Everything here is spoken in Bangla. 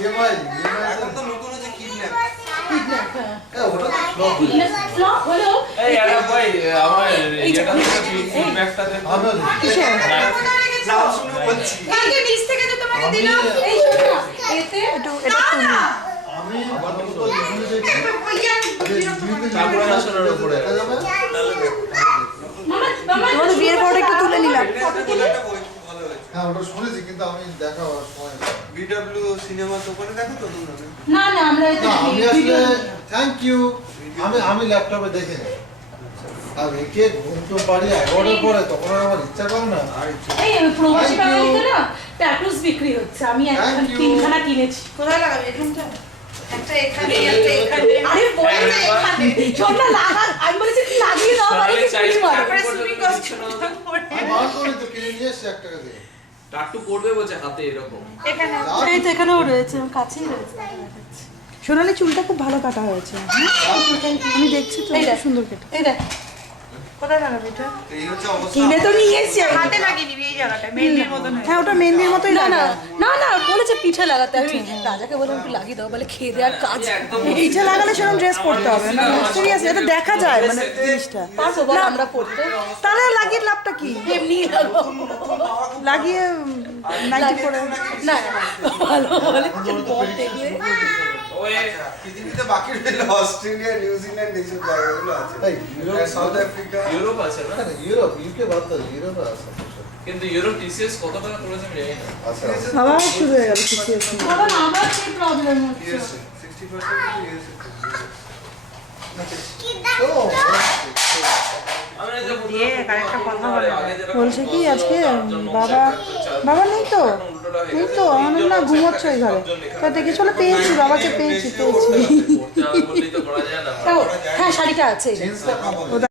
ইএমআই এখন তো নতুন আছে কিডন্যাপ ওটা তো ফ্লপ ফ্লপ হলো এই আরে ভাই আমার এটা ফিডব্যাকটা দে কিসের নাম শুনে বলছি কালকে নিচ থেকে যে তোমাকে দিলাম এই শোনো না, এতে একটু এটা তুমি আমি প্রথমত রিভিউ দেখি তারপরে আসলের উপরে দেখা যাবে মামা মামা তোমাদের বিয়ের পরে একটু তুলে নিলাম একটা বই ভালো হয়েছে হ্যাঁ ওটা শুনেছি কিন্তু আমি দেখা হওয়ার সময় বিডব্লিউ সিনেমার দোকানে দেখো তো তোমরা না না আমরা এতে না আমি ভিডিও আসলে থ্যাংক ইউ আমি ল্যাপটপে দেখিনি আর একে ঘুম তো পারি 11টার পরে তখন আর আমার ইচ্ছা করে না এই প্রবাসী Thank you. বাঙালিতে না ট্যাটুস বিক্রি হচ্ছে আমি এখন Thank you. তিনখানা কিনেছি কোথায় লাগাবে এখানটা একটা এখানে একটা এখানে আরে বলতে এখানে শোন না লাগা আমি বলেছি কি লাগিয়ে দাও মানে তাহলে চাইলে তারপরে সুমি কস্টিউম আমি বার করে তো কিনে নিয়ে এসছি 1 টাকা দিয়ে টাট্টু পড়বে বলছে হাতে এরকম এখানে এই তো এখানেও রয়েছে কাছেই রয়েছে সোনালি চুলটা খুব ভালো কাটা হয়েছে আমি দেখছি তো এই দেখ। সুন্দর কেটে এই দেখ কোথায় লাগাবে এটা এই হচ্ছে অবস্থা কিনে তো নিয়ে এসেছি হাতে লাগিয়ে নিবি এই জায়গাটা মেহেন্দির মতন হ্যাঁ ওটা মেহেন্দির মতোই না না লাগা না না বলেছে পিঠে লাগাতে আমি রাজাকে বললাম একটু লাগিয়ে দাও বলে খেয়ে দেওয়ার কাজ এইটা লাগালে সেরকম ড্রেস পরতে হবে না সিরিয়াস এটা দেখা যায় মানে জিনিসটা পারবো বল আমরা পড়তে তাহলে লাগিয়ে লাভটা কি এমনি লাগো লাগিয়ে নাইটি পরে না ভালো বলে বল দেখলে ওই পৃথিবীতে বাকি রইল অস্ট্রেলিয়া নিউজিল্যান্ড এইসব জায়গাগুলো আছে এই ইউরোপ সাউথ আফ্রিকা ইউরোপ আছে না ইউরোপ ইউকে বাদ দাও ইউরোপে আছে কিন্তু ইউরোপ টিসিএস কত টাকা পড়েছে আমি জানি না আচ্ছা আবার শুরু হয়ে গেল সিচুয়েশন বাবা আমার কি প্রবলেম হচ্ছে ইউএসএ 60% ইউএসএ আমি যে দিয়ে আরেকটা কথা বলে বলছে কি আজকে বাবা বাবা নেই তো নেই তো আমার না ঘুমোচ্ছে ওই ঘরে তা দেখি চলো পেয়েছি বাবাকে পেয়েছি পড়তে হবে বললেই তো করা যায় না হ্যাঁ শাড়িটা আছে চেঞ্জটা